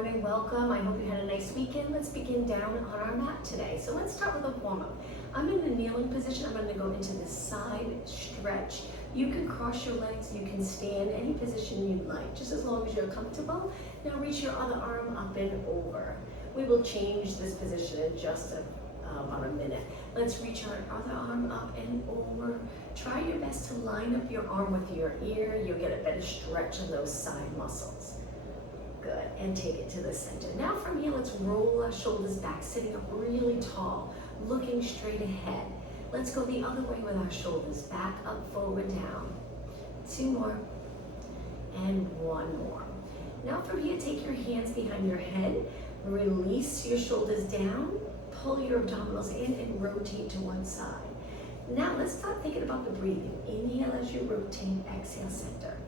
Morning, welcome. I hope you had a nice weekend. Let's begin down on our mat today. So let's start with a warm-up. I'm in the kneeling position. I'm going to go into the side stretch. You can cross your legs, you can stand any position you'd like, just as long as you're comfortable. Now reach your other arm up and over. We will change this position in just about a minute. Let's reach our other arm up and over. Try your best to line up your arm with your ear. You'll get a better stretch in those side muscles. Good, and take it to the center. Now from here, let's roll our shoulders back, sitting up really tall, looking straight ahead. Let's go the other way with our shoulders back, up, forward, down. 2 more, and 1 more. Now from here, take your hands behind your head, release your shoulders down, pull your abdominals in and rotate to one side. Now let's start thinking about the breathing. Inhale as you rotate, exhale, center.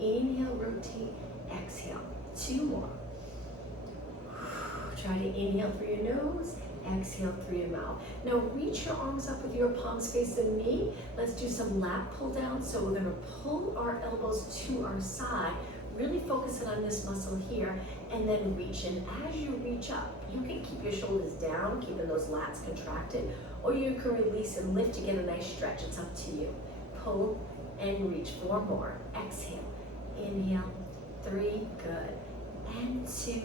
Inhale, rotate, exhale. 2 more. Try to inhale through your nose, exhale through your mouth. Now reach your arms up with your palms facing me. Let's do some lat pull down. So we're gonna pull our elbows to our side, really focusing on this muscle here, and then reach. And as you reach up, you can keep your shoulders down, keeping those lats contracted, or you can release and lift to get a nice stretch. It's up to you. Pull and reach. 4 more. Exhale, inhale, 3, good, and 2.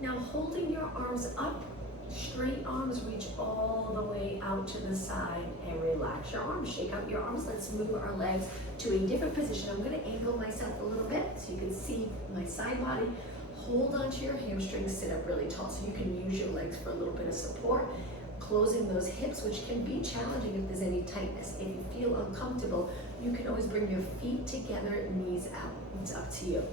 Now holding your arms up, straight arms reach all the way out to the side and relax your arms. Shake out your arms. Let's move our legs to a different position. I'm going to angle myself a little bit so you can see my side body. Hold onto your hamstrings, sit up really tall so you can use your legs for a little bit of support. Closing those hips, which can be challenging if there's any tightness. If you feel uncomfortable, you can always bring your feet together, knees out. It's up to you.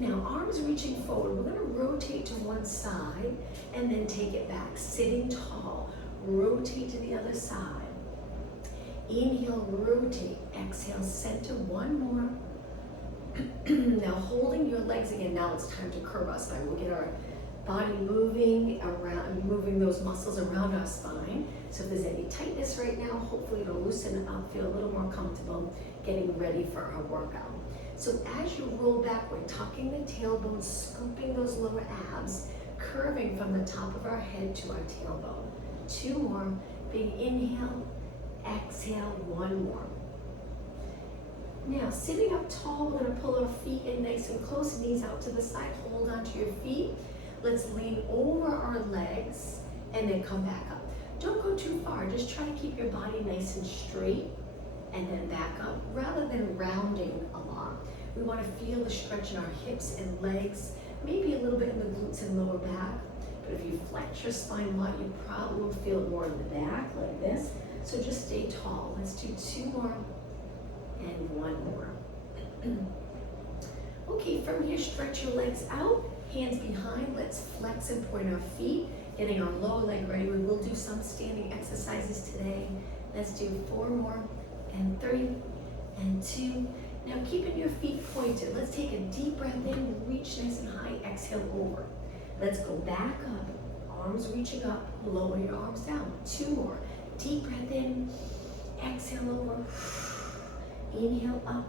Now, arms reaching forward, we're gonna rotate to one side and then take it back. Sitting tall, rotate to the other side. Inhale, rotate, exhale, center, 1 more. Now holding your legs again, now it's time to curve our spine. We'll get our body moving around, moving those muscles around our spine. So if there's any tightness right now, hopefully it'll loosen up, feel a little more comfortable getting ready for our workout. So as you roll back, we're tucking the tailbone, scooping those lower abs, curving from the top of our head to our tailbone. 2 more, big inhale, exhale, 1 more. Now, sitting up tall, we're gonna pull our feet in nice and close, knees out to the side, hold onto your feet. Let's lean over our legs and then come back up. Don't go too far, just try to keep your body nice and straight and then back up rather than rounding along. We want to feel the stretch in our hips and legs, maybe a little bit in the glutes and lower back. But if you flex your spine a lot, you probably will feel it more in the back like this. So just stay tall. Let's do 2 more and 1 more. Okay, from here, stretch your legs out, hands behind. Let's flex and point our feet, getting our lower leg ready. We will do some standing exercises today. Let's do 4 more and 3 and 2. Now keeping your feet pointed, let's take a deep breath in, reach nice and high, exhale over. Let's go back up, arms reaching up, lower your arms down. 2 more, deep breath in, exhale over, inhale up,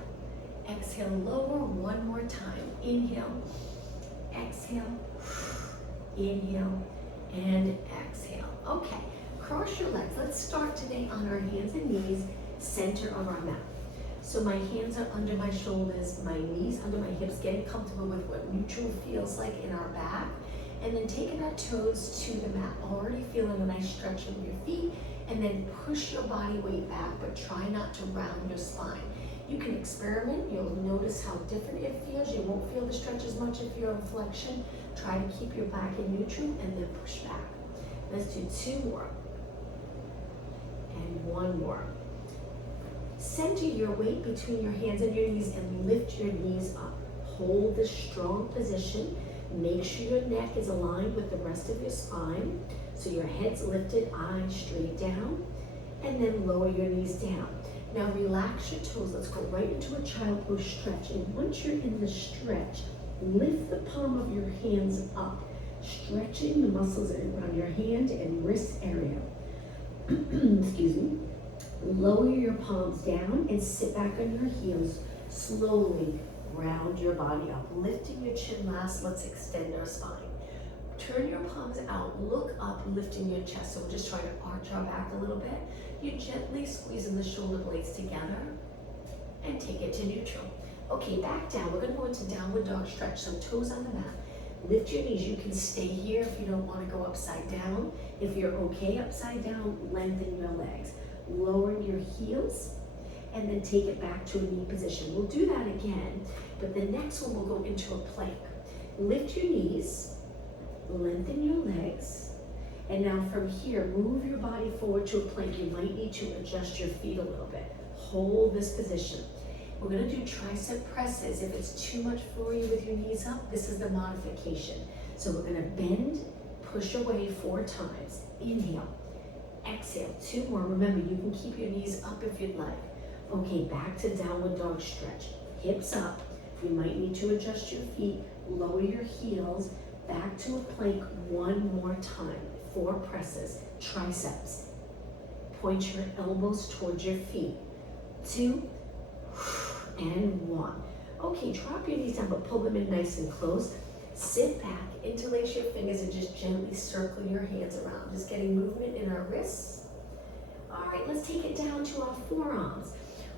exhale lower, 1 more time. Inhale, exhale, inhale, and exhale. Okay, cross your legs. Let's start today on our hands and knees, center of our mat. So my hands are under my shoulders, my knees under my hips, getting comfortable with what neutral feels like in our back. And then taking our toes to the mat, already feeling a nice stretch in your feet. And then push your body weight back, but try not to round your spine. You can experiment, you'll notice how different it feels. You won't feel the stretch as much if you're in flexion. Try to keep your back in neutral and then push back. Let's do 2 more and 1 more. Center your weight between your hands and your knees and lift your knees up. Hold this strong position. Make sure your neck is aligned with the rest of your spine. So your head's lifted, eyes straight down, and then lower your knees down. Now relax your toes. Let's go right into a child pose stretch. And once you're in the stretch, lift the palm of your hands up, stretching the muscles around your hand and wrist area. Excuse me. Lower your palms down and sit back on your heels. Slowly round your body up, lifting your chin last. Let's extend our spine. Turn your palms out, look up, lifting your chest. So we're just trying to arch our back a little bit. You gently squeezing the shoulder blades together and take it to neutral. Okay, back down. We're gonna go into downward dog stretch. So toes on the mat. Lift your knees. You can stay here if you don't want to go upside down. If you're okay upside down, lengthen your legs. Lower your heels and then take it back to a knee position. We'll do that again, but the next one we'll go into a plank. Lift your knees, lengthen your legs, and now from here, move your body forward to a plank. You might need to adjust your feet a little bit. Hold this position. We're gonna do tricep presses. If it's too much for you with your knees up, this is the modification. So we're gonna bend, push away 4 times. Inhale, exhale, 2 more. Remember, you can keep your knees up if you'd like. Okay, back to downward dog stretch. Hips up. You might need to adjust your feet, lower your heels, back to a plank 1 more time. 4 presses, triceps. Point your elbows towards your feet. 2, and 1. Okay, drop your knees down, but pull them in nice and close. Sit back, interlace your fingers, and just gently circle your hands around. Just getting movement in our wrists. All right, let's take it down to our forearms.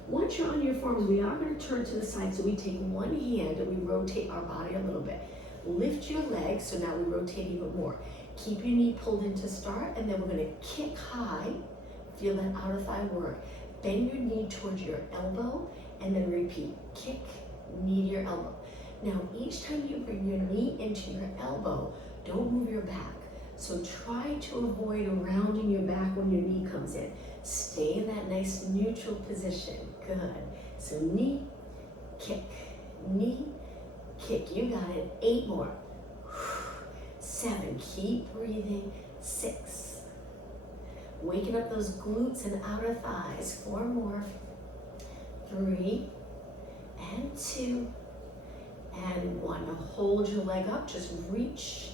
Once you're on your forearms, we are going to turn to the side. So we take one hand and we rotate our body a little bit. Lift your legs, so now we rotate even more. Keep your knee pulled in to start, and then we're going to kick high. Feel that outer thigh work. Bend your knee towards your elbow, and then repeat. Kick, knee to your elbow. Now, each time you bring your knee into your elbow, don't move your back. So try to avoid rounding your back when your knee comes in. Stay in that nice neutral position. Good. So knee, kick, knee, kick. You got it. 8 more. 7. Keep breathing. 6. Waking up those glutes and outer thighs. 4 more. 3 and 2 and 1. Now hold your leg up. Just reach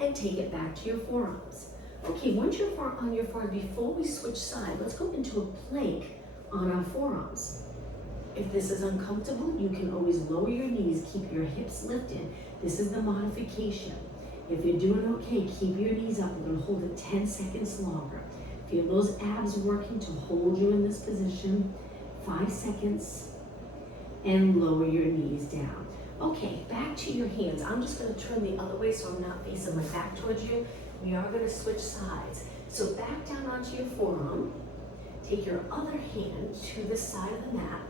and take it back to your forearms. Okay, once you're on your forearm, before we switch side, let's go into a plank on our forearms. If this is uncomfortable, you can always lower your knees, keep your hips lifted. This is the modification. If you're doing okay, keep your knees up. We're gonna hold it 10 seconds longer. Feel those abs working to hold you in this position. 5 seconds, and lower your knees down. Okay, back to your hands. I'm just gonna turn the other way so I'm not facing my back towards you. We are gonna switch sides. So back down onto your forearm. Take your other hand to the side of the mat.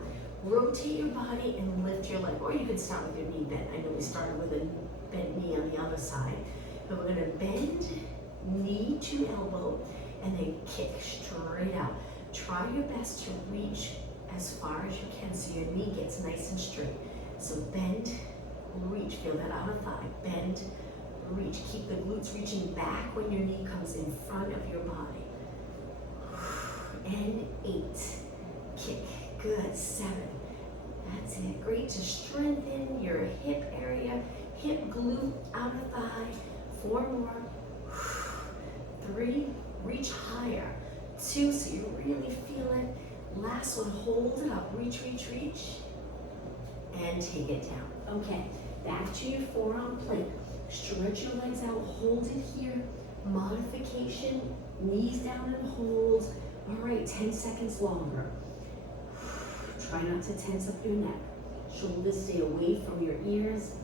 Rotate your body and lift your leg. Or you can start with your knee bent. I know we started with a bent knee on the other side. But we're gonna bend knee to elbow and then kick straight out. Try your best to reach as far as you can so your knee gets nice and straight. So bend, reach, feel that outer thigh. Bend, reach. Keep the glutes reaching back when your knee comes in front of your body. And 8. Kick. Good. 7. That's it. Great to strengthen your hip area. Hip, glute, outer thigh. 4 more. 3. Reach higher. 2, so you really feel it. Last one, hold it up. Reach, reach, reach. And take it down. Okay, back to your forearm plank. Stretch your legs out, hold it here. Modification, knees down and hold. All right, 10 seconds longer. Try not to tense up your neck. Shoulders stay away from your ears.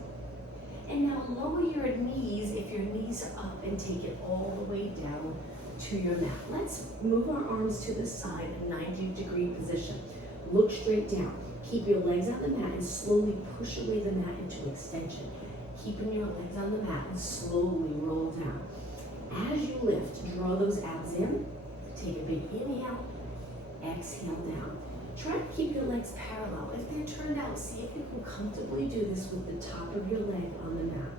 And now lower your knees if your knees are up and take it all the way down to your mat. Let's move our arms to the side in a 90-degree position. Look straight down. Keep your legs on the mat and slowly push away the mat into extension. Keeping your legs on the mat and slowly roll down. As you lift, draw those abs in. Take a big inhale, exhale down. Try to keep your legs parallel. If they're turned out, see if you can comfortably do this with the top of your leg on the mat.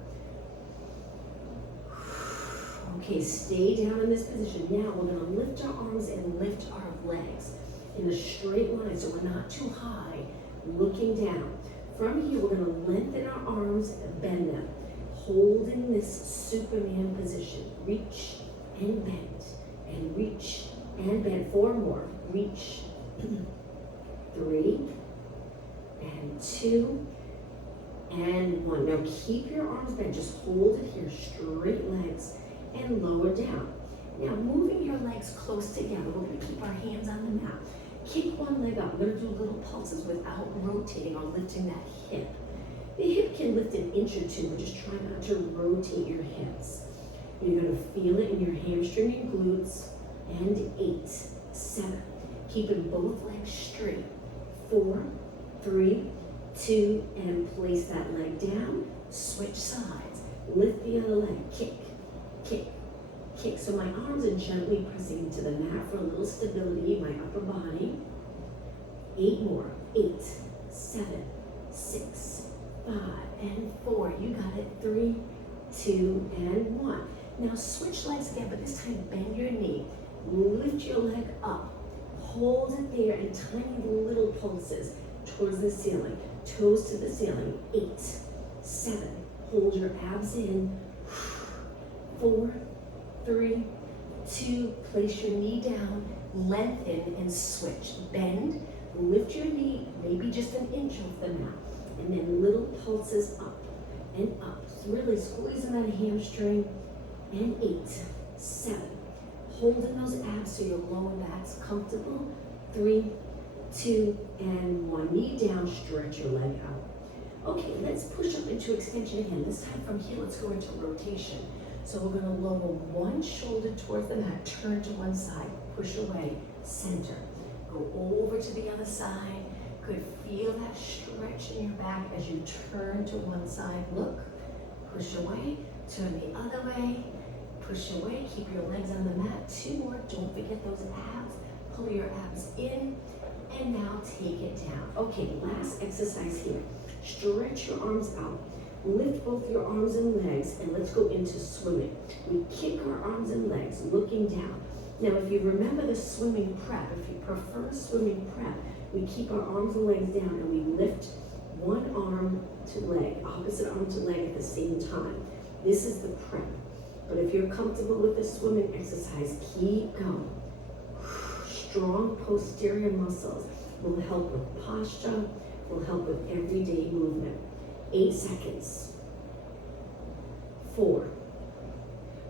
Okay, stay down in this position. Now we're going to lift our arms and lift our legs in a straight line so we're not too high, looking down. From here, we're going to lengthen our arms and bend them, holding this Superman position. Reach and bend, and reach and bend. 4 more. Reach, 3, and 2, and 1. Now keep your arms bent. Just hold it here. Straight legs. and lower down. Now moving your legs close together, we're gonna keep our hands on the mat. Kick one leg up. We're gonna do little pulses without rotating or lifting that hip. The hip can lift an inch or two, but just try not to rotate your hips. You're gonna feel it in your hamstring and glutes. And 8, 7. Keeping both legs straight. 4, 3, 2, and place that leg down. Switch sides. Lift the other leg. Kick, kick, kick. So my arms are gently pressing into the mat for a little stability in my upper body. 8 more. 8, 7, 6, 5, and 4. You got it. 3, 2, and 1. Now switch legs again, but this time bend your knee. Lift your leg up. Hold it there and tiny little pulses towards the ceiling. Toes to the ceiling. 8, 7. Hold your abs in. 4, 3, 2. Place your knee down. Lengthen and switch. Bend. Lift your knee, maybe just an inch off the mat. And then little pulses up and up. Really squeezing that hamstring. And 8, 7. Holding those abs so your lower back's comfortable. 3, 2, and 1. Knee down, stretch your leg out. Okay, let's push up into extension again. This time from here, let's go into rotation. So we're gonna lower one shoulder towards the mat, turn to one side, push away, center. Go over to the other side. Good, feel that stretch in your back as you turn to one side. Look, push away, turn the other way. Push away, keep your legs on the mat. 2 more, don't forget those abs. Pull your abs in, and now take it down. Okay, last exercise here. Stretch your arms out. Lift both your arms and legs, and let's go into swimming. We kick our arms and legs, looking down. Now, if you remember the swimming prep, if you prefer swimming prep, we keep our arms and legs down, and we lift one arm to leg, opposite arm to leg at the same time. This is the prep. But if you're comfortable with the swimming exercise, keep going. Strong posterior muscles will help with posture, will help with everyday movement. 8 seconds. 4.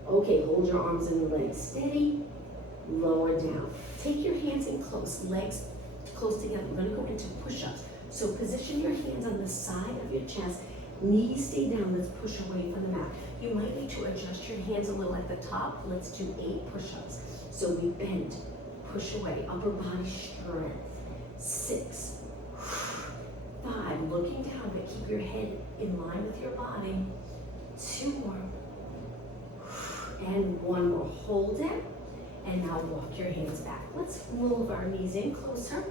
Okay, hold your arms and legs steady. Lower down. Take your hands in close, legs close together. We're gonna go into push-ups. So position your hands on the side of your chest. Knees stay down. Let's push away from the mat. You might need to adjust your hands a little at the top. Let's do 8 push-ups. So we bend, push away, upper body strength. 6, 5, looking down, but keep your head in line with your body. 2 more, and 1 more. Hold it, and now walk your hands back. Let's move our knees in closer.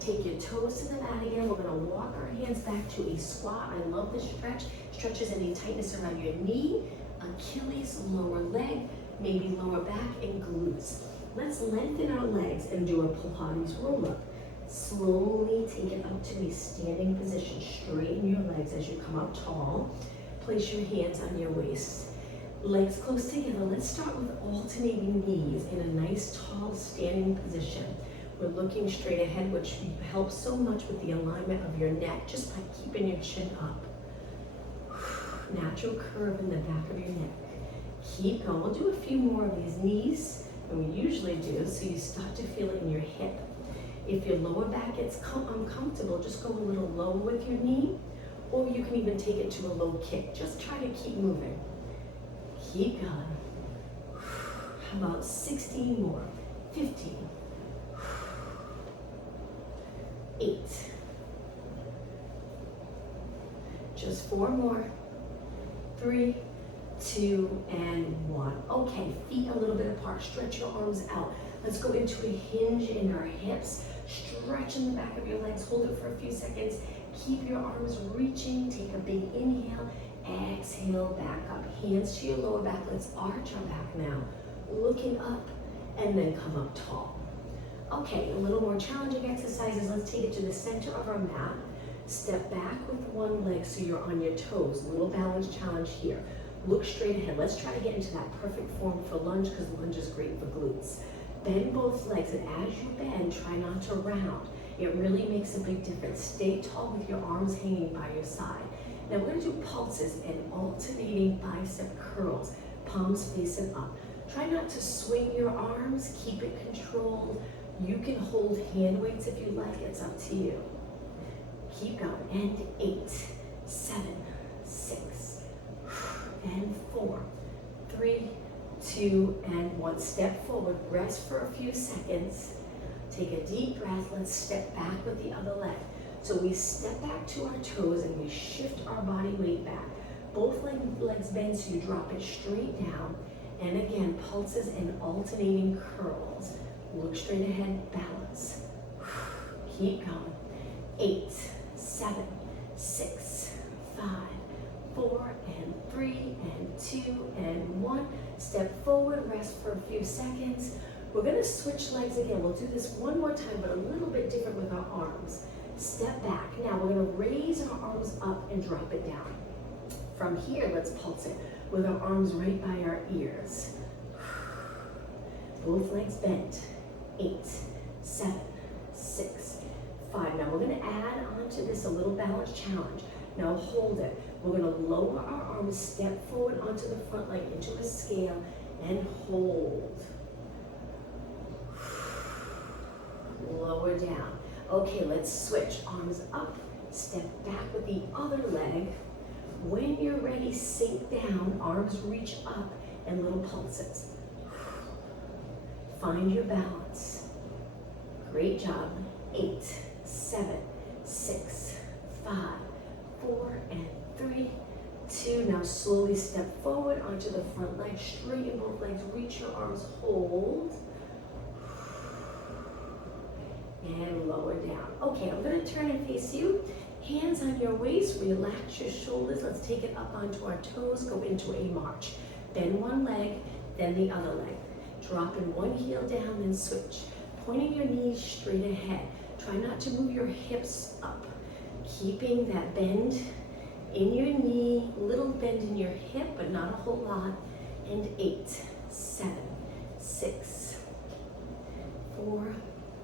Take your toes to the mat again. We're gonna walk our hands back to a squat. I love this stretch. Stretches any tightness around your knee, Achilles, lower leg, maybe lower back and glutes. Let's lengthen our legs and do a Pilates roll-up. Slowly take it up to a standing position. Straighten your legs as you come up tall. Place your hands on your waist. Legs close together. Let's start with alternating knees in a nice tall standing position. We're looking straight ahead, which helps so much with the alignment of your neck, just by keeping your chin up. Natural curve in the back of your neck. Keep going. We'll do a few more of these knees than we usually do, so you start to feel it in your hip. If your lower back gets uncomfortable, just go a little low with your knee, or you can even take it to a low kick. Just try to keep moving. Keep going. How about 16 more? 15. 8. Just 4 more. 3, 2, and 1. Okay, feet a little bit apart. Stretch your arms out. Let's go into a hinge in our hips. Stretch in the back of your legs. Hold it for a few seconds. Keep your arms reaching. Take a big inhale. Exhale, back up. Hands to your lower back. Let's arch our back now. Looking up, and then come up tall. Okay, a little more challenging exercises. Let's take it to the center of our mat. Step back with one leg so you're on your toes. Little balance challenge here. Look straight ahead. Let's try to get into that perfect form for lunge, because lunge is great for glutes. Bend both legs, and as you bend, try not to round. It really makes a big difference. Stay tall with your arms hanging by your side. Now we're gonna do pulses and alternating bicep curls. palms facing up. Try not to swing your arms, keep it controlled. You can hold hand weights if you like, it's up to you. Keep going, and 8, 7, 6, and 4, 3, 2, and 1. Step forward, rest for a few seconds. Take a deep breath, let's step back with the other leg. So we step back to our toes and we shift our body weight back. Both legs bend so you drop it straight down. And again, pulses and alternating curls. Look straight ahead, balance. Keep going. 8, 7, 6, 5, 4, and 3, and 2, and 1. Step forward, rest for a few seconds. We're gonna switch legs again. We'll do this one more time, but a little bit different with our arms. Step back. Now we're gonna raise our arms up and drop it down. From here, let's pulse it with our arms right by our ears. Both legs bent. 8, 7, 6, 5. Now we're gonna add on to this a little balance challenge. Now hold it. We're gonna lower our arms, step forward onto the front leg into a scale, and hold. Lower down. Okay, let's switch. Arms up, step back with the other leg. When you're ready, sink down, arms reach up, and little pulses. Find your balance. Great job. 8, 7, 6, 5, 4, and 3, 2. Now slowly step forward onto the front leg, straighten both legs, reach your arms, hold. And lower down. Okay, I'm gonna turn and face you. Hands on your waist, relax your shoulders. Let's take it up onto our toes, go into a march. Bend one leg, then the other leg. Dropping one heel down, then switch. Pointing your knees straight ahead. Try not to move your hips up. Keeping that bend in your knee, little bend in your hip, but not a whole lot. And 8, 7, 6, 4,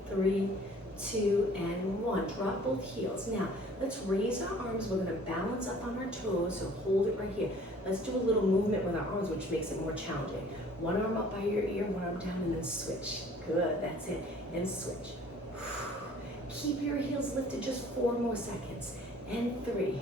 3, 2, and 1. Drop both heels. Now, let's raise our arms. We're gonna balance up on our toes, so hold it right here. Let's do a little movement with our arms, which makes it more challenging. One arm up by your ear, one arm down, and then switch. Good, that's it, and switch. Keep your heels lifted just 4 more seconds. And 3,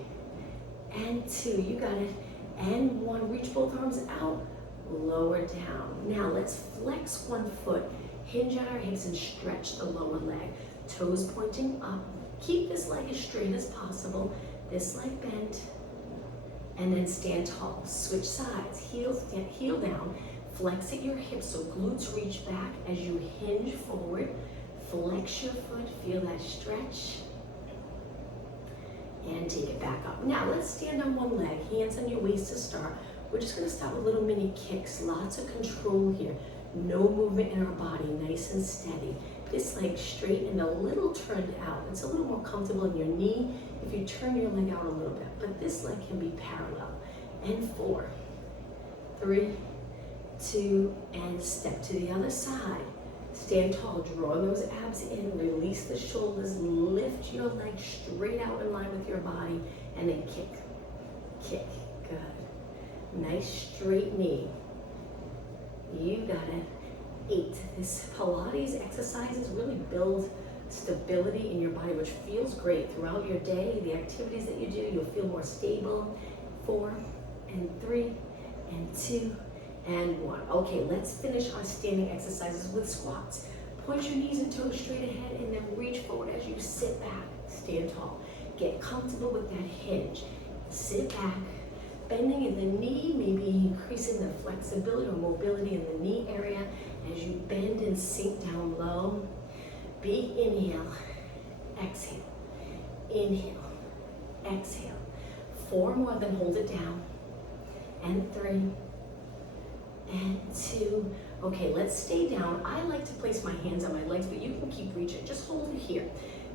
and 2, you got it. And 1, reach both arms out, lower down. Now let's flex one foot, hinge at our hips, and stretch the lower leg. Toes pointing up. Keep this leg as straight as possible. This leg bent. And then stand tall. Switch sides. Heel down. Flex at your hips so glutes reach back as you hinge forward. Flex your foot. Feel that stretch. And take it back up. Now let's stand on one leg. Hands on your waist to start. We're just going to start with little mini kicks. Lots of control here. No movement in our body. Nice and steady. This leg straight and a little turned out. It's a little more comfortable in your knee if you turn your leg out a little bit, but this leg can be parallel. And 4, 3, 2, and step to the other side. Stand tall, draw those abs in, release the shoulders, lift your leg straight out in line with your body, and then kick, kick, good. Nice straight knee. You got it. 8. This Pilates exercises really build stability in your body, which feels great throughout your day. The activities that you do, you'll feel more stable. 4, and 3, and 2, and 1. Okay, let's finish our standing exercises with squats. Point your knees and toes straight ahead and then reach forward as you sit back. Stand tall. Get comfortable with that hinge. Sit back. Bending in the knee, maybe increasing the flexibility or mobility in the knee area as you bend and sink down low. Big inhale, exhale, inhale, exhale. 4 more, then hold it down. And 3, and 2. Okay, let's stay down. I like to place my hands on my legs, but you can keep reaching. Just hold it here.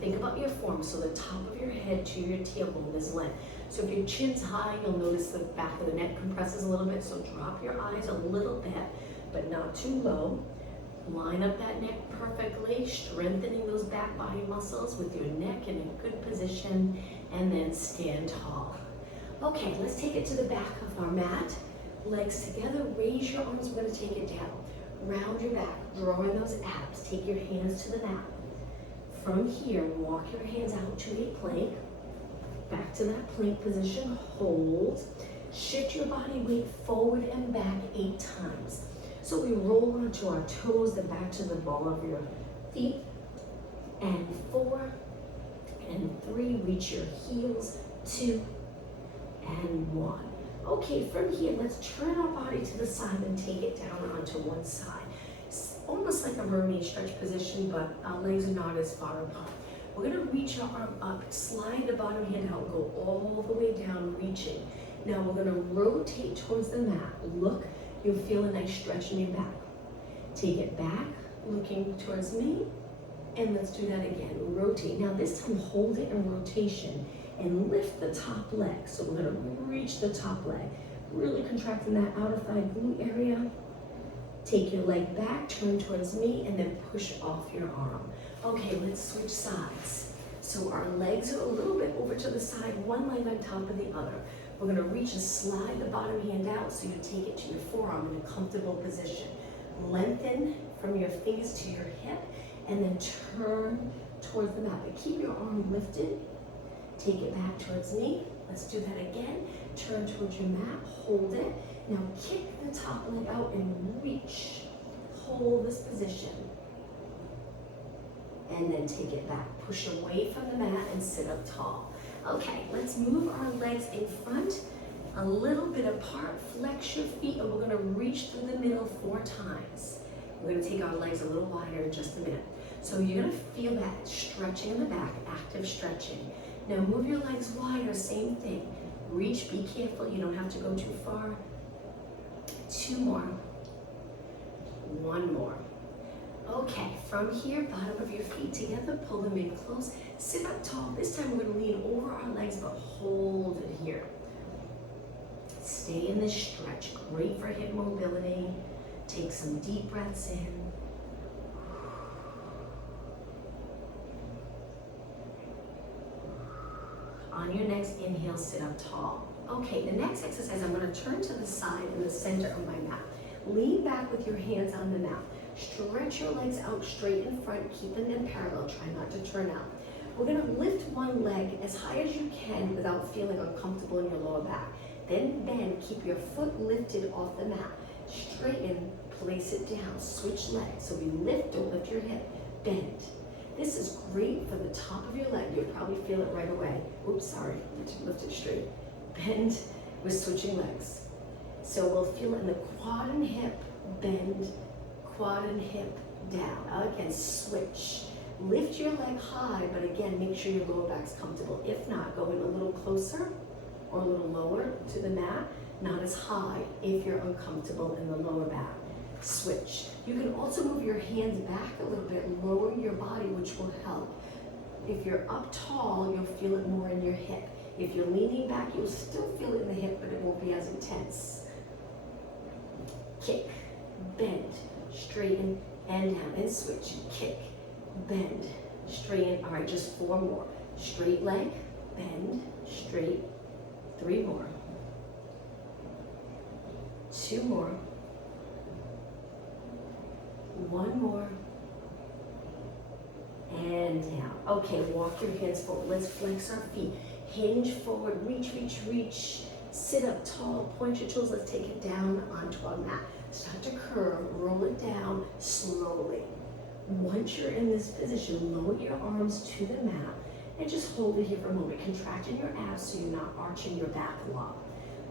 Think about your form. So the top of your head to your tailbone is length. So if your chin's high, you'll notice the back of the neck compresses a little bit. So drop your eyes a little bit, but not too low. Line up that neck perfectly, strengthening those back body muscles with your neck in a good position, and then stand tall. Okay, let's take it to the back of our mat. Legs together, raise your arms, we're gonna take it down. Round your back, drawing those abs. Take your hands to the mat. From here, walk your hands out to a plank. Back to that plank position, hold. Shift your body weight forward and back 8 times. So we roll onto our toes, then back to the ball of your feet. And 4, and 3, reach your heels, 2, and 1. Okay, from here, let's turn our body to the side and take it down onto one side. It's almost like a mermaid stretch position, but our legs are not as far apart. We're gonna reach our arm up, slide the bottom hand out, go all the way down, reaching. Now we're gonna rotate towards the mat. Look, you'll feel a nice stretch in your back. Take it back, looking towards me, and let's do that again. Rotate. Now this time, hold it in rotation and lift the top leg. So we're gonna reach the top leg, really contracting that outer thigh glute area. Take your leg back, turn towards me, and then push off your arm. Okay, let's switch sides. So our legs are a little bit over to the side, one leg on top of the other. We're gonna reach and slide the bottom hand out so you take it to your forearm in a comfortable position. Lengthen from your fingers to your hip, and then turn towards the mat. But keep your arm lifted. Take it back towards me. Let's do that again. Turn towards your mat, hold it. Now kick the top leg out and reach. Hold this position. And then take it back. Push away from the mat and sit up tall. Okay, let's move our legs in front, a little bit apart. Flex your feet, and we're gonna reach through the middle 4 times. We're gonna take our legs a little wider in just a minute. So you're gonna feel that stretching in the back, active stretching. Now move your legs wider, same thing. Reach, be careful, you don't have to go too far. 2 more. 1 more. Okay, from here, bottom of your feet together, pull them in close. Sit up tall. This time we're gonna lean over our legs, but hold it here. Stay in this stretch, great for hip mobility. Take some deep breaths in. On your next inhale, sit up tall. Okay, the next exercise, I'm gonna turn to the side in the center of my mat. Lean back with your hands on the mat. Stretch your legs out straight in front, keeping them parallel. Try not to turn out. We're gonna lift one leg as high as you can without feeling uncomfortable in your lower back. Then bend, keep your foot lifted off the mat. Straighten, place it down, switch legs. So we lift, don't lift your hip, bend. This is great for the top of your leg. You'll probably feel it right away. Oops, sorry, lift it straight. Bend, we're switching legs. So we'll feel it in the quad and hip, bend, quad and hip, down. Again, switch. Lift your leg high, but again, make sure your lower back's comfortable. If not, go in a little closer or a little lower to the mat, not as high if you're uncomfortable in the lower back. Switch. You can also move your hands back a little bit, lower your body, which will help. If you're up tall, you'll feel it more in your hip. If you're leaning back, you'll still feel it in the hip, but it won't be as intense. Kick, bend, straighten, and down, and switch. Kick, bend, straighten. All right, just 4 more. Straight leg, bend, straight. 3 more. 2 more. 1 more. And down. Okay, walk your hands forward. Let's flex our feet. Hinge forward, reach, reach, reach. Sit up tall, point your toes. Let's take it down onto our mat. Start to curve, roll it down slowly. Once you're in this position, lower your arms to the mat and just hold it here for a moment. Contracting your abs so you're not arching your back a lot.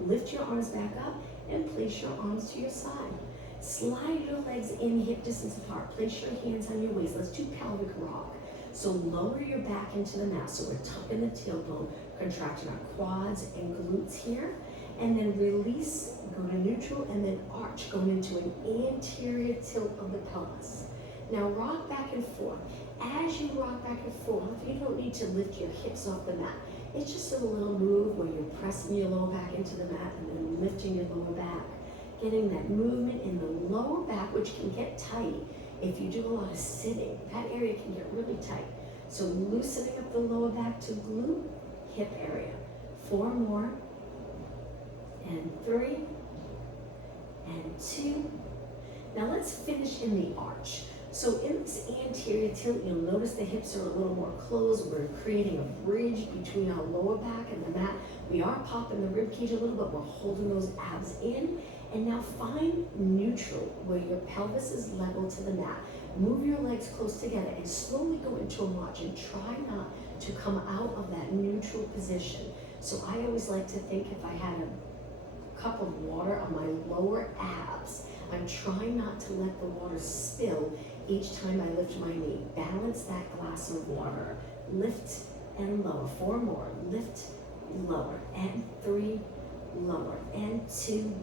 Lift your arms back up and place your arms to your side. Slide your legs in hip distance apart. Place your hands on your waist. Let's do pelvic rock. So lower your back into the mat. So we're tucking the tailbone, contracting our quads and glutes here. And then release, go to neutral, and then arch, going into an anterior tilt of the pelvis. Now rock back and forth. As you rock back and forth, you don't need to lift your hips off the mat. It's just a little move where you're pressing your lower back into the mat and then lifting your lower back. Getting that movement in the lower back, which can get tight if you do a lot of sitting. That area can get really tight. So loosening up the lower back to glute, hip area. 4 more. And 3, and 2. Now let's finish in the arch. So in this anterior tilt, you'll notice the hips are a little more closed. We're creating a bridge between our lower back and the mat. We are popping the rib cage a little bit. We're holding those abs in. And now find neutral, where your pelvis is level to the mat. Move your legs close together and slowly go into a march, and try not to come out of that neutral position. So I always like to think, if I had a cup of water on my lower abs, I'm trying not to let the water spill each time I lift my knee. Balance that glass of water. Lift and lower. 4 more. Lift, lower, and 3, lower, and 2,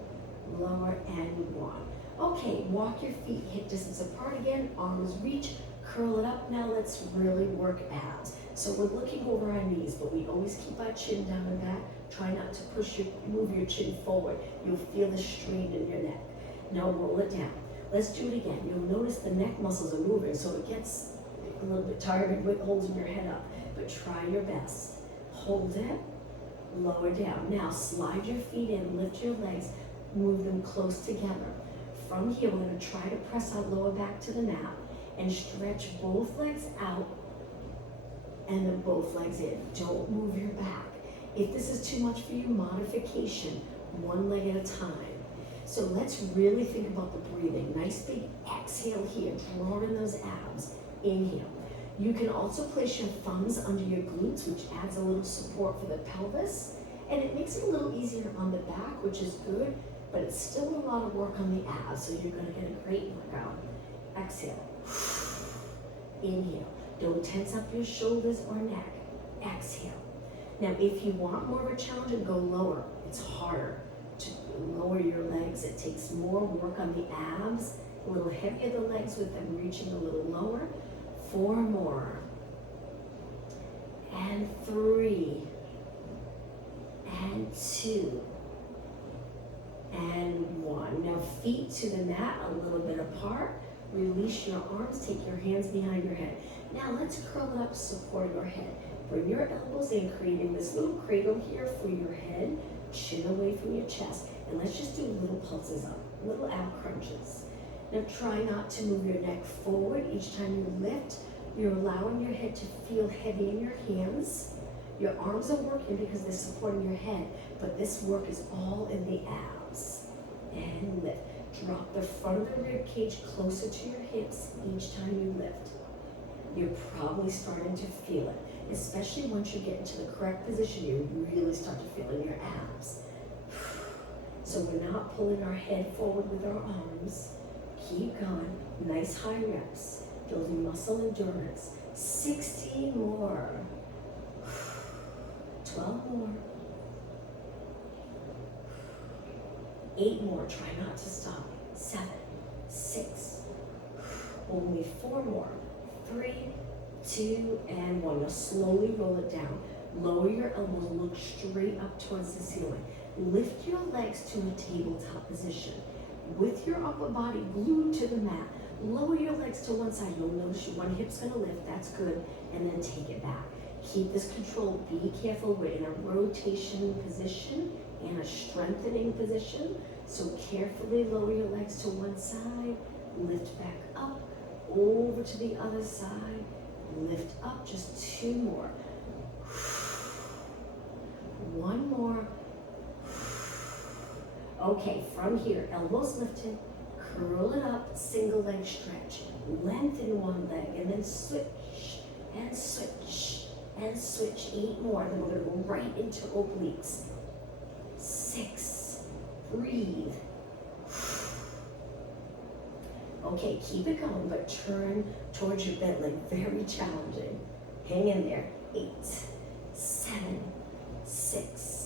lower, and 1. Okay, walk your feet hip distance apart again. Arms reach, curl it up. Now let's really work abs. So we're looking over our knees, but we always keep our chin down and back. Try not to move your chin forward. You'll feel the strain in your neck. Now roll it down. Let's do it again. You'll notice the neck muscles are moving, so it gets a little bit tired with holding your head up, but try your best. Hold it, lower down. Now slide your feet in, lift your legs, move them close together. From here, we're gonna try to press our lower back to the mat and stretch both legs out and then both legs in. Don't move your back. If this is too much for you, modification, one leg at a time. So let's really think about the breathing. Nice big exhale here, drawing those abs. Inhale. You can also place your thumbs under your glutes, which adds a little support for the pelvis, and it makes it a little easier on the back, which is good, but it's still a lot of work on the abs, so you're gonna get a great workout. Exhale. Inhale. Don't tense up your shoulders or neck. Exhale. Now, if you want more of a challenge, go lower. It's harder to lower your legs. It takes more work on the abs, a little heavier the legs with them reaching a little lower. 4 more, and 3, and 2, and 1. Now feet to the mat a little bit apart. Release your arms, take your hands behind your head. Now let's curl it up, support your head. Bring your elbows in, creating this little cradle here for your head, chin away from your chest. And let's just do little pulses up, little ab crunches. Now try not to move your neck forward each time you lift. You're allowing your head to feel heavy in your hands. Your arms are working because they're supporting your head, but this work is all in the abs. And lift. Drop the front of the rib cage closer to your hips each time you lift. You're probably starting to feel it, especially once you get into the correct position. You really start to feel it in your abs. So we're not pulling our head forward with our arms. Keep going. Nice high reps, building muscle endurance. 16 more. 12 more. 8 more. Try not to stop. 7, 6. Only 4 more. 3, 2, and 1. Now slowly roll it down. Lower your elbows, look straight up towards the ceiling. Lift your legs to a tabletop position. With your upper body glued to the mat, lower your legs to one side. You'll notice your one hip's gonna lift, that's good, and then take it back. Keep this control, be careful. We're in a rotation position and a strengthening position. So carefully lower your legs to one side, lift back up, over to the other side, lift up, just 2 more. 1 more. Okay, from here, elbows lifted, curl it up, single leg stretch, lengthen one leg, and then switch, and switch, and switch. 8 more, then we're gonna go right into obliques. 6, breathe. Okay, keep it going, but turn towards your bent leg, very challenging. Hang in there. 8, 7, 6.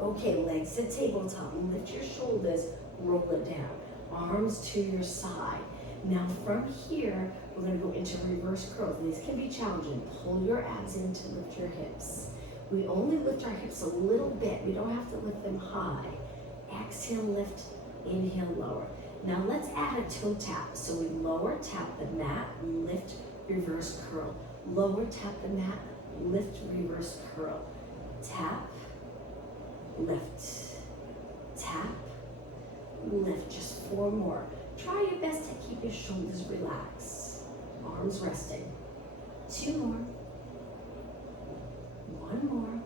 Okay, legs to tabletop. Lift your shoulders, roll it down. Arms to your side. Now from here, we're gonna go into reverse curls. These can be challenging. Pull your abs in to lift your hips. We only lift our hips a little bit. We don't have to lift them high. Exhale, lift, inhale, lower. Now let's add a toe tap. So we lower, tap the mat, lift, reverse curl. Lower, tap the mat, lift, reverse curl. Tap, lift, tap, lift, just 4 more. Try your best to keep your shoulders relaxed, arms resting. 2 more, 1 more,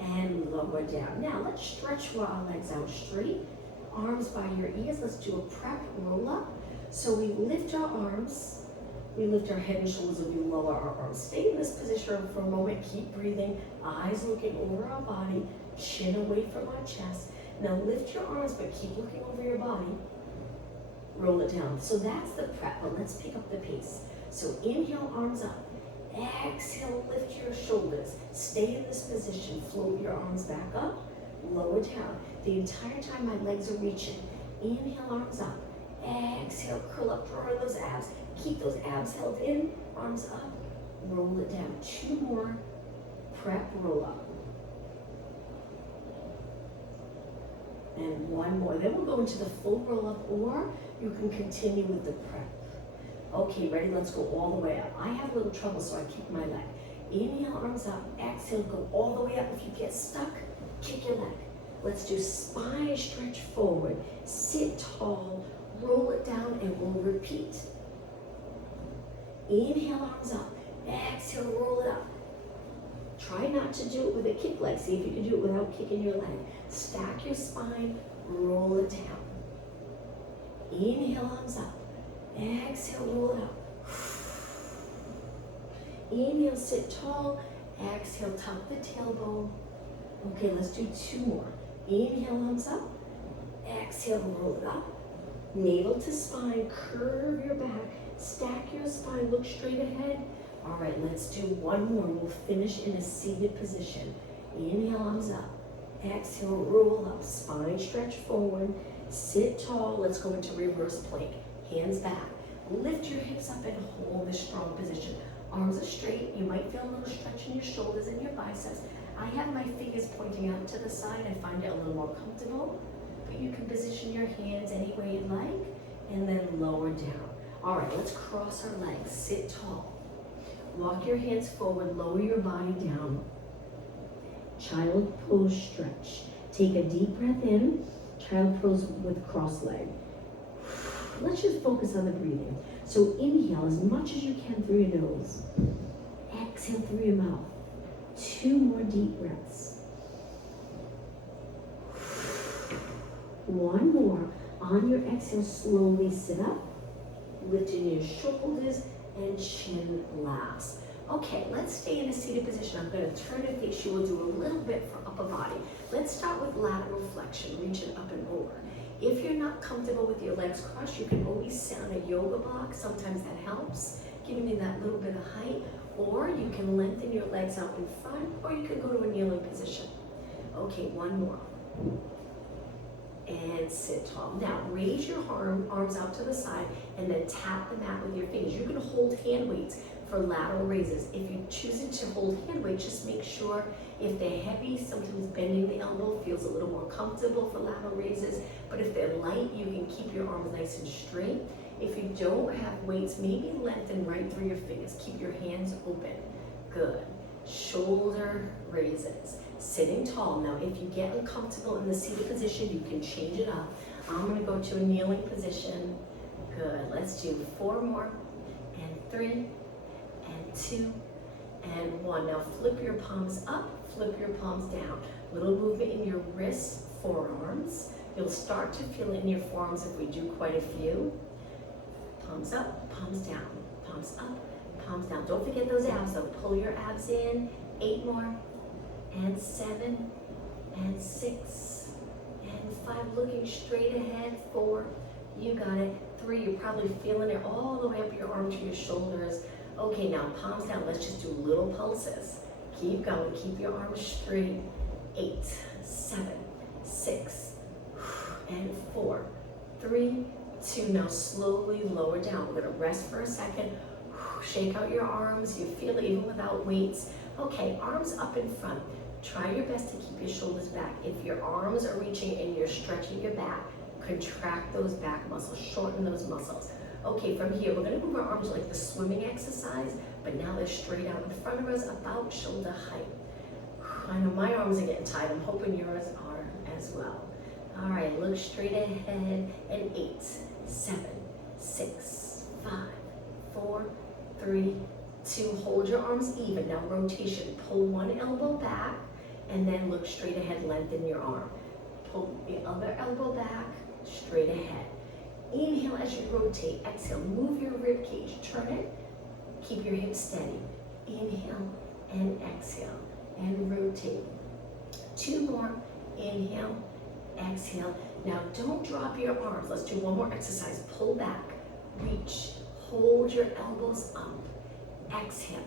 and lower down. Now let's stretch our legs out straight, arms by your ears. Let's do a prep roll up. So we lift our arms, we lift our head and shoulders, and we lower our arms. Stay in this position for a moment, keep breathing, eyes looking over our body, chin away from our chest. Now lift your arms, but keep looking over your body. Roll it down. So that's the prep, but let's pick up the pace. So inhale, arms up. Exhale, lift your shoulders. Stay in this position. Float your arms back up, lower down. The entire time my legs are reaching. Inhale, arms up. Exhale, curl up, draw in those abs. Keep those abs held in, arms up. Roll it down. 2 more. Prep, roll up. And 1 more. Then we'll go into the full roll up, or you can continue with the prep. Okay, ready? Let's go all the way up. I have a little trouble, so I kick my leg. Inhale, arms up. Exhale, go all the way up. If you get stuck, kick your leg. Let's do spine stretch forward. Sit tall, roll it down, and we'll repeat. Inhale, arms up. Exhale, roll it up. Try not to do it with a kick leg. See if you can do it without kicking your leg. Stack your spine, roll it down. Inhale, arms up. Exhale, roll it up. Inhale, sit tall. Exhale, tuck the tailbone. Okay, let's do 2 more. Inhale, arms up. Exhale, roll it up. Navel to spine, curve your back. Stack your spine, look straight ahead. All right, let's do 1 more. We'll finish in a seated position. Inhale, arms up. Exhale, roll up. Spine stretch forward. Sit tall. Let's go into reverse plank. Hands back. Lift your hips up and hold this strong position. Arms are straight. You might feel a little stretch in your shoulders and your biceps. I have my fingers pointing out to the side. I find it a little more comfortable. But you can position your hands any way you like, and then lower down. All right, let's cross our legs. Sit tall. Walk your hands forward. Lower your body down. Child pose stretch. Take a deep breath in. Child pose with cross leg. Let's just focus on the breathing. So inhale as much as you can through your nose. Exhale through your mouth. 2 more deep breaths. 1 more. On your exhale, slowly sit up. Lifting your shoulders and chin last. Okay, let's stay in a seated position. I'm going to turn and face you. We'll do a little bit for upper body. Let's start with lateral flexion, reaching up and over. If you're not comfortable with your legs crossed, you can always sit on a yoga block. Sometimes that helps, giving you that little bit of height. Or you can lengthen your legs out in front, or you can go to a kneeling position. Okay, 1 more. And sit tall. Now, raise your arms out to the side and then tap the mat with your fingers. You can hold hand weights for lateral raises. If you're choosing to hold hand weights, just make sure if they're heavy, sometimes bending the elbow feels a little more comfortable for lateral raises. But if they're light, you can keep your arms nice and straight. If you don't have weights, maybe lengthen right through your fingers. Keep your hands open. Good. Shoulder raises. Sitting tall. Now, if you get uncomfortable in the seated position, you can change it up. I'm going to go to a kneeling position. Good. Let's do 4 more, and 3, and 2, and 1. Now, flip your palms up, flip your palms down. Little movement in your wrists, forearms. You'll start to feel it in your forearms if we do quite a few. Palms up, palms down, palms up, palms down. Don't forget those abs though. Pull your abs in. 8 more. And 7, and 6, and 5, looking straight ahead. 4, you got it. 3, you're probably feeling it all the way up your arm to your shoulders. Okay, now palms down. Let's just do little pulses. Keep going. Keep your arms straight. 8, 7, 6, and 4, 3, 2. Now slowly lower down. We're gonna rest for a second. Shake out your arms. You feel it even without weights. Okay, arms up in front. Try your best to keep your shoulders back. If your arms are reaching and you're stretching your back, contract those back muscles, shorten those muscles. Okay, from here, we're gonna move our arms like the swimming exercise, but now they're straight out in front of us, about shoulder height. I know my arms are getting tight. I'm hoping yours are as well. All right, look straight ahead, and 8, 7, 6, 5, 4, 3, 2. Hold your arms even. Now rotation, pull one elbow back, and then look straight ahead, lengthen your arm. Pull the other elbow back, straight ahead. Inhale as you rotate, exhale, move your rib cage, turn it, keep your hips steady. Inhale and exhale, and rotate. 2 more, inhale, exhale. Now don't drop your arms. Let's do one more exercise. Pull back, reach, hold your elbows up, exhale,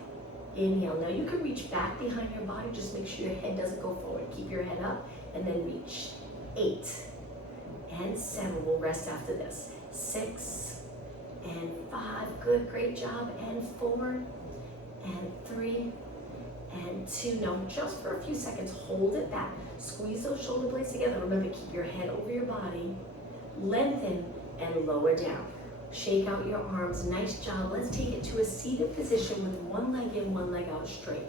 inhale. Now you can reach back behind your body, just make sure your head doesn't go forward. Keep your head up, and then reach. 8 and 7, we'll rest after this. 6 and 5, good, great job, and 4 and 3 and 2. Now just for a few seconds, hold it back. Squeeze those shoulder blades together. Remember, keep your head over your body. Lengthen and lower down. Shake out your arms. Nice job. Let's take it to a seated position with one leg in, one leg out straight.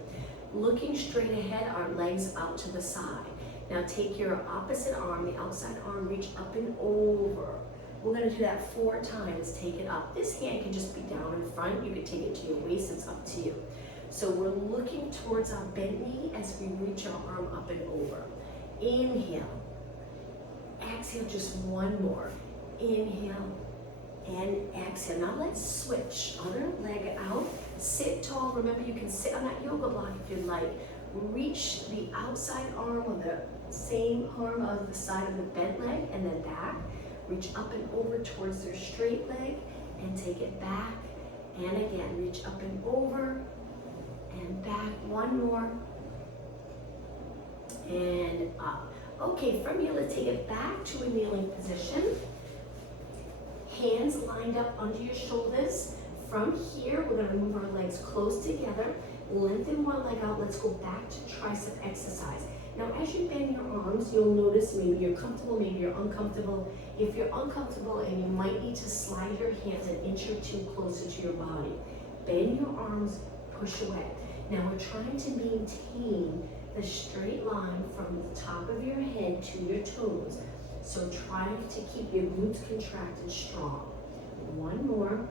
Looking straight ahead, our legs out to the side. Now take your opposite arm, the outside arm, reach up and over. We're going to do that 4 times. Take it up. This hand can just be down in front. You can take it to your waist. It's up to you. So we're looking towards our bent knee as we reach our arm up and over. Inhale. Exhale, just one more. Inhale and exhale. Now let's switch. Other leg out. Sit tall. Remember, you can sit on that yoga block if you'd like. Reach the outside arm on the same arm on the side of the bent leg, and then back. Reach up and over towards their straight leg, and take it back. And again, reach up and over, and back. One more. And up. Okay, from here, let's take it back to a kneeling position. Hands lined up under your shoulders. From here, we're going to move our legs close together. Lengthen one leg out. Let's go back to tricep exercise. Now, as you bend your arms, you'll notice maybe you're comfortable, maybe you're uncomfortable. If you're uncomfortable, and you might need to slide your hands an inch or 2 closer to your body. Bend your arms, push away. Now, we're trying to maintain the straight line from the top of your head to your toes. So try to keep your glutes contracted strong. One more,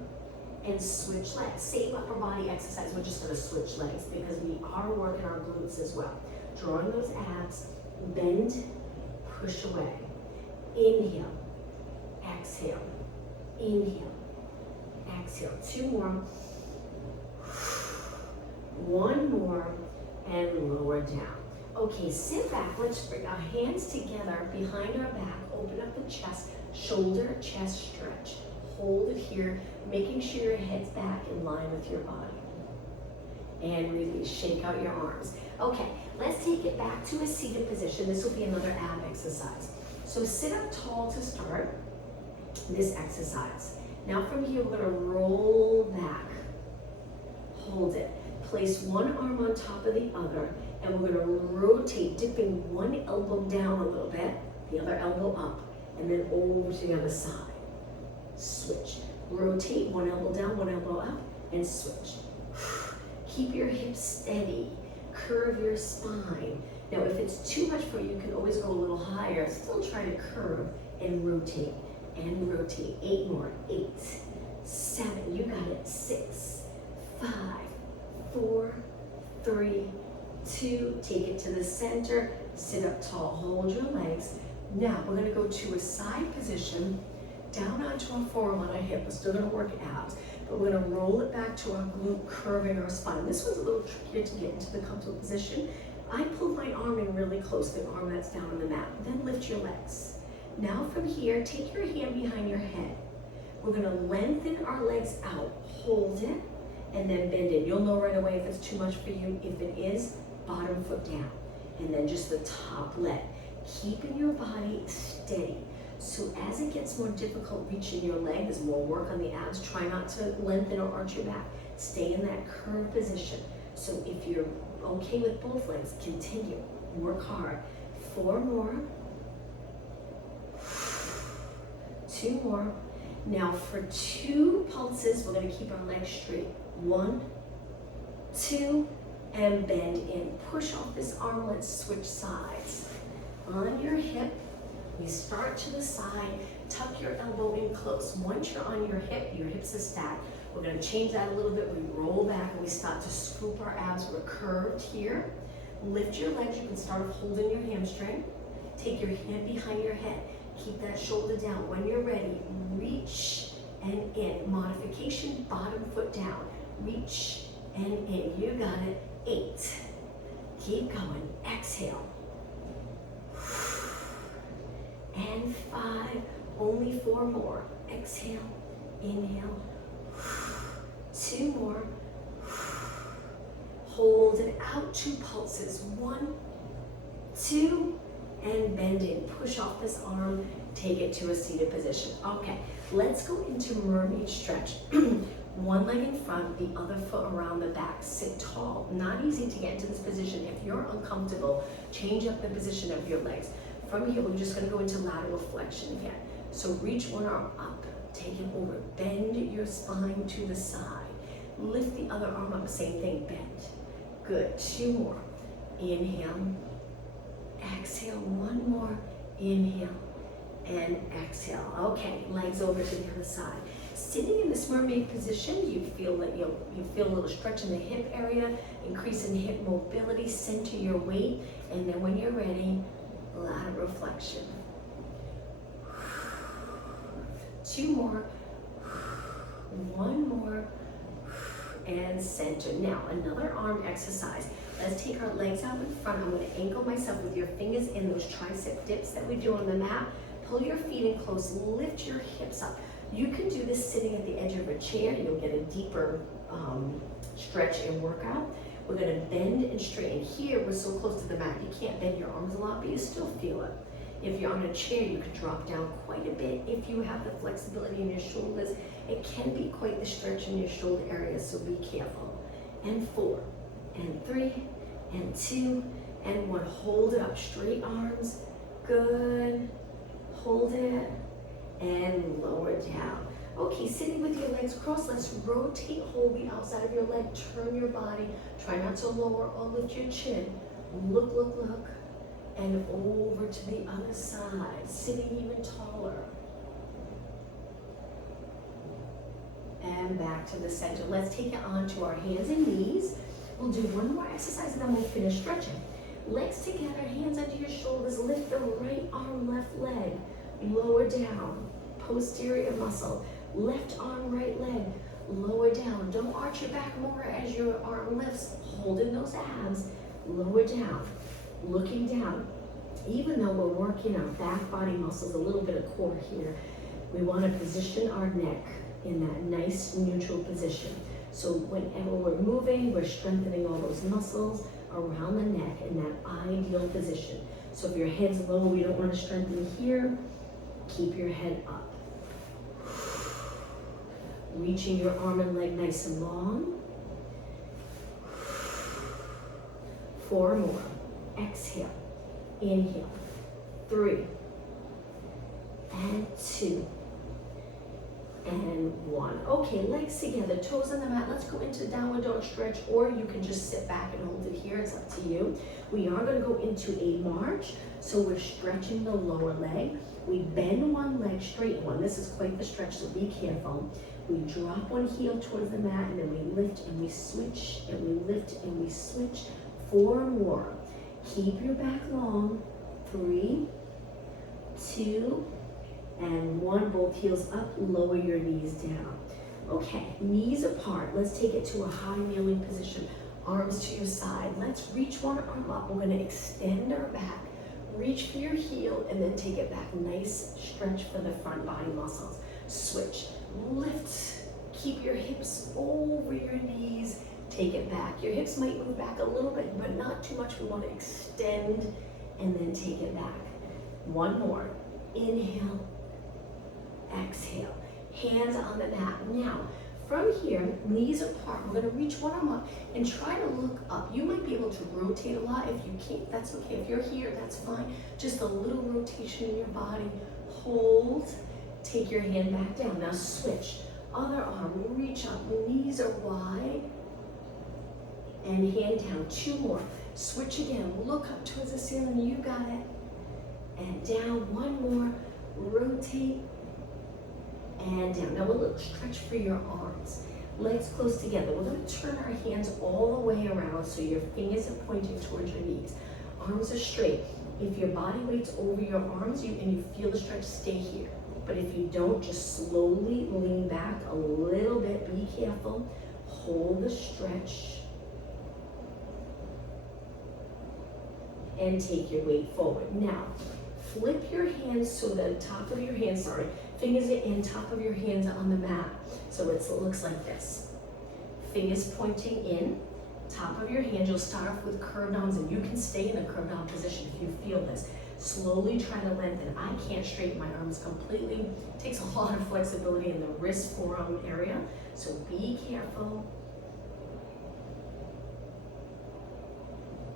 and switch legs. Same upper body exercise, we're just gonna switch legs because we are working our glutes as well. Drawing those abs, bend, push away. Inhale, exhale, inhale, exhale. 2 more. One more, and lower down. Okay, sit back. Let's bring our hands together behind our back. Open up the chest, shoulder, chest stretch. Hold it here, making sure your head's back in line with your body. And release, shake out your arms. Okay, let's take it back to a seated position. This will be another ab exercise. So sit up tall to start this exercise. Now from here, we're gonna roll back. Hold it. Place one arm on top of the other, and we're gonna rotate, dipping one elbow down a little bit, the other elbow up, and then over to the other side. Switch. Rotate, one elbow down, one elbow up, and switch. Keep your hips steady. Curve your spine. Now, if it's too much for you, you can always go a little higher. Still try to curve and rotate and rotate. 8 more. 8, 7. You got it. 6, 5, 4, 3, 2. Take it to the center. Sit up tall. Hold your legs. Now, we're going to go to a side position. Down onto our forearm on our hip. We're still going to work abs, but we're going to roll it back to our glute, curving our spine. This one's a little trickier to get into the comfortable position. I pull my arm in really close, the arm that's down on the mat. Then lift your legs. Now from here, take your hand behind your head. We're going to lengthen our legs out. Hold it, and then bend it. You'll know right away if it's too much for you. If it is, bottom foot down. And then just the top leg. Keeping your body steady. So as it gets more difficult reaching your leg, there's more work on the abs. Try not to lengthen or arch your back. Stay in that curved position. So if you're okay with both legs, continue. Work hard. 4 more. 2 more. Now for 2 pulses, we're going to keep our legs straight. 1, 2, and bend in. Push off this arm, let's switch sides. On your hip, we start to the side, tuck your elbow in close. Once you're on your hips are stacked. We're gonna change that a little bit. We roll back and we start to scoop our abs. We're curved here. Lift your legs, you can start off holding your hamstring. Take your hand behind your head. Keep that shoulder down. When you're ready, reach and in. Modification, bottom foot down. Reach and in. You got it. 8. Keep going. Exhale. And 5. Only 4 more. Exhale. Inhale. 2 more. Hold it out. 2 pulses. 1, 2, and bend in. Push off this arm. Take it to a seated position. Okay, let's go into mermaid stretch. One leg in front, the other foot around the back. Sit tall. Not easy to get into this position. If you're uncomfortable, change up the position of your legs. From here, we're just gonna go into lateral flexion again. So reach one arm up, take it over. Bend your spine to the side. Lift the other arm up, same thing, bend. Good, 2 more. Inhale, exhale, 1 more. Inhale, and exhale. Okay, legs over to the other side. Sitting in this mermaid position, you feel that you feel a little stretch in the hip area, increase in hip mobility, center your weight, and then when you're ready, lateral flexion. 2 more. 1 more. And center. Now, another arm exercise. Let's take our legs out in front. I'm going to ankle myself with your fingers in those tricep dips that we do on the mat. Pull your feet in close. Lift your hips up. You can do this sitting at the edge of a chair. You'll get a deeper stretch and workout. We're going to bend and straighten. Here, we're so close to the mat, you can't bend your arms a lot, but you still feel it. If you're on a chair, you can drop down quite a bit. If you have the flexibility in your shoulders, it can be quite the stretch in your shoulder area, so be careful. And 4, and 3, and 2, and 1. Hold it up, straight arms. Good. Hold it, and lower down. Okay, sitting with your legs crossed, let's rotate, hold the outside of your leg, turn your body. Try not to lower or lift your chin. Look, look, look. And over to the other side, sitting even taller. And back to the center. Let's take it onto our hands and knees. We'll do one more exercise and then we'll finish stretching. Legs together, hands under your shoulders. Lift the right arm, left leg. Lower down, posterior muscle. Left arm, right leg. Lower down. Don't arch your back more as your arm lifts. Holding those abs. Lower down. Looking down. Even though we're working our back body muscles, a little bit of core here, we want to position our neck in that nice neutral position. So whenever we're moving, we're strengthening all those muscles around the neck in that ideal position. So if your head's low, we don't want to strengthen here. Keep your head up. Reaching your arm and leg nice and long. 4 more. Exhale. Inhale. 3. And 2. And 1. Okay, legs together, toes on the mat. Let's go into downward dog stretch, or you can just sit back and hold it here. It's up to you. We are going to go into a march. So we're stretching the lower leg. We bend one leg, straighten one. This is quite the stretch, so be careful. We drop one heel towards the mat, and then we lift and we switch, and we lift and we switch. 4 more. Keep your back long. 3, 2, and 1. Both heels up. Lower your knees down. Okay, knees apart. Let's take it to a high kneeling position. Arms to your side. Let's reach one arm up. We're going to extend our back. Reach for your heel and then take it back. Nice stretch for the front body muscles. Switch. Lift. Keep your hips over your knees. Take it back. Your hips might move back a little bit, but not too much. We want to extend and then take it back. 1 more. Inhale. Exhale. Hands on the mat. Now, from here, knees apart. We're going to reach one arm up and try to look up. You might be able to rotate a lot. If you can't, that's okay. If you're here, that's fine. Just a little rotation in your body. Hold. Take your hand back down. Now switch. Other arm. Reach up. Knees are wide. and hand down. 2 more. Switch again. Look up towards the ceiling. You got it. And down. 1 more. Rotate and down. Now a little stretch for your arms. Legs close together. We're going to turn our hands all the way around so your fingers are pointing towards your knees. Arms are straight. If your body weight's over your arms and you feel the stretch, stay here. But if you don't, just slowly lean back a little bit. Be careful. Hold the stretch. And take your weight forward. Now, flip your hands so the top of your hands, fingers are in, top of your hands are on the mat. So it looks like this. Fingers pointing in, top of your hand. You'll start off with curved arms, and you can stay in a curved arm position if you feel this. Slowly try to lengthen. I can't straighten my arms completely. It takes a lot of flexibility in the wrist, forearm area. So be careful.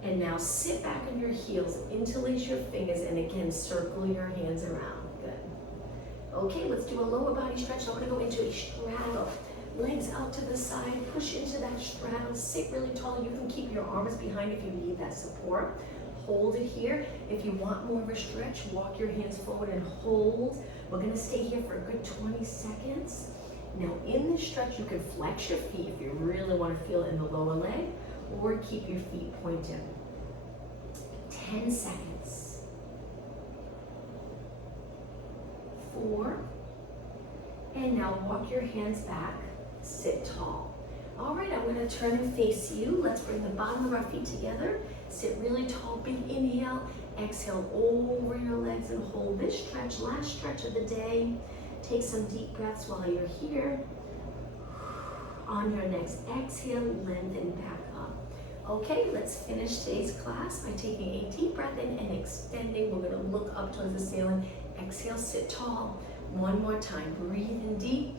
And now sit back on your heels, interlace your fingers, and again, circle your hands around. Good. Okay, let's do a lower body stretch. I want to go into a straddle. Legs out to the side, push into that straddle, sit really tall. You can keep your arms behind if you need that support. Hold it here. If you want more of a stretch, walk your hands forward and hold. We're going to stay here for a good 20 seconds. Now in this stretch, you can flex your feet if you really want to feel it in the lower leg, or keep your feet pointed. 10 seconds. 4. And now walk your hands back, sit tall. All right, I'm gonna turn and face you. Let's bring the bottom of our feet together. Sit really tall, big inhale. Exhale over your legs and hold this stretch, last stretch of the day. Take some deep breaths while you're here. On your next exhale, lengthen back up. Okay, let's finish today's class by taking a deep breath in and extending. We're gonna look up towards the ceiling. Exhale, sit tall. One more time, breathe in deep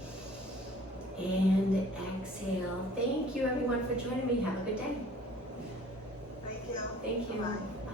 and exhale. Thank you everyone for joining me. Have a good day. Thank you. Thank you. Bye.